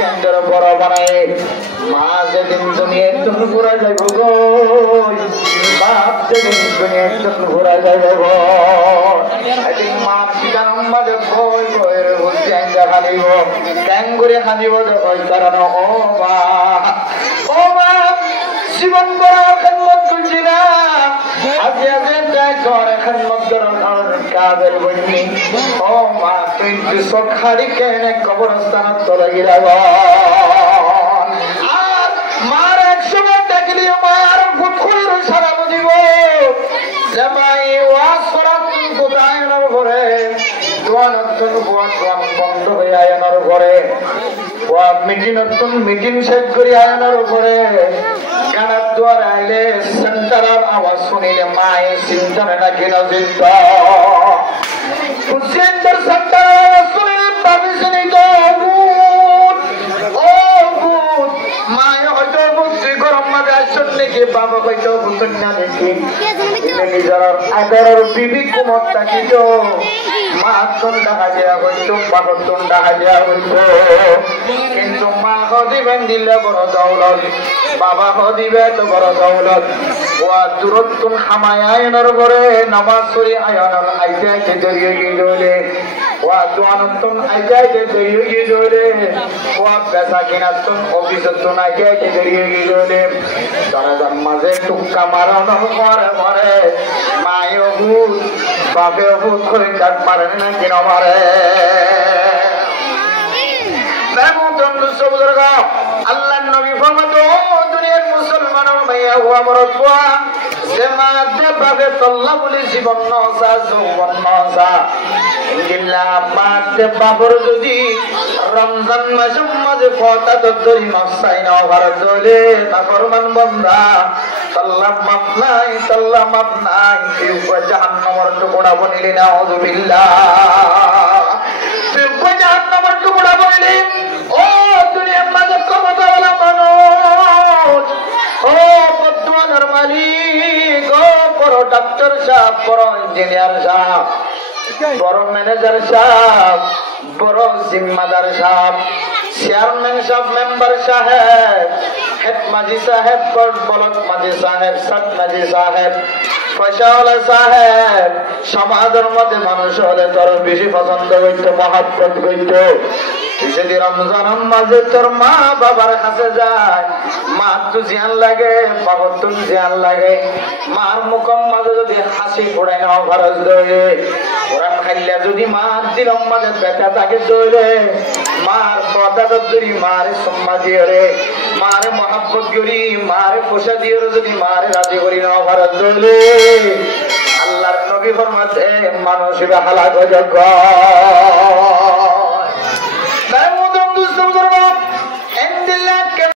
কেন্দ্র বড় বানায় মা যেদিন তুমি একজন ঘুরা যাইব গো বাপ যেদিন তুমি একজন ঘুরা যাইব গো একদিন মা ঠিকানা মাঝে বই বইয়ের বলছি আঞ্জা খালিব ক্যাঙ্গুরে খালিব ওই কারণ ও মা জীবন করার খেদমত করছি না আজকে ঘরে খেদমত করার কাজের বইনি ও মা তুই সখারি কেনে কবরস্থানত তলে গিরা আর মার এক সময় দেখলি মার ফুটকুলির সারা বুঝিব যে মাই ওয়াজ করার কোথায় এনার ঘরে দোয়ান নতুন দোয়ান বন্ধ হয়ে আয়নার ঘরে মিটিং শেষ করি আয়নার ঘরে কানার দুয়ার আইলে সেন্টারের আওয়াজ শুনিলে মায়ে চিন্তানে না কিনা চিন্তা সেন্টার আওয়াজ শুনিলে ভাবি শুনি তো মায়ে হয়তো বুদ্ধি গরম মাঝে আসছেন নাকি বাবা হয়তো বুঝতেন না দেখি নিজের আদরের বিবি কুমত থাকিত মা তোন দেখা দেওয়া হইতো বাবার তোন দেখা দেওয়া হইতো কিন্তু মা দিবেন দিলে বড় দৌলত বাবা দিবে তো বড় দৌলত ওয়া দূরত্বন হামায় আয়নার ঘরে নামাজ পড়ি আয়নার আইতে আইতে জড়িয়ে গিয়ে ওয়া দোয়ানতন আইতে আইতে জড়িয়ে গিয়ে ওয়া পেশা কিনাতন অফিসতন আইতে আইতে জড়িয়ে গিয়ে জনগণ মাঝে টুক্কা মারানোর পরে পরে মায়ও ভূত বাপেও ভূত করে কাট মারেন না কিনা মারে আল্লাহ নবী ফরমাতো দুনিয়ার মুসলমানের মাইয়া হুয়া মরদ বুয়া যে মা দেবাবে তল্লা বলি জীবন নসা যৌবন নসা ইল্লা মা দেবাবর যদি রমজান মাসের মাঝে ফতা ধরি নসাই না ভারত চলে না ফরমান বান্দা তল্লা মাপ নাই কেউ জাহান্নামের টুকরা বনিলি না আউযুবিল্লাহ কেউ জাহান্নামের টুকরা বনিলি ও দুনিয়ার মাঝে ক্ষমতাওয়ালা মানুষ ও বর্তমানের মালিক ও বড় ডাক্তার সাহেব বড় ইঞ্জিনিয়ার সাহেব বড় ম্যানেজার সাহেব বড় জিম্মাদার সাহেব চেয়ারম্যান সাহেব মেম্বার সাহেব হেড মাঝি সাহেব বলক মাঝি সাহেব সাত মাঝি সাহেব পয়সাওয়ালা সাহেব সমাজের মধ্যে মানুষ হলে তোর বেশি পছন্দ করত মহাব্বত করত যদি রমজান মাঝে তোর মা বাবার কাছে যায় মা তো জিয়ান লাগে বাবার তো জিয়ান লাগে মার মুখম মাঝে যদি হাসি পড়ে না খরচ দৌড়ে কোরআন খাইলে যদি মার দিলম মাঝে বেটা তাকে দৌড়ে মার কথা দৌড়ি মারে সম্মা দিয়ে রে মারে মহাব্বত করি মারে পোষা দিয়ে যদি মারে রাজি করি না খরচ দৌড়ে আল্লাহর নবী ফরমাতে মানুষের হালাক হয়ে যাবে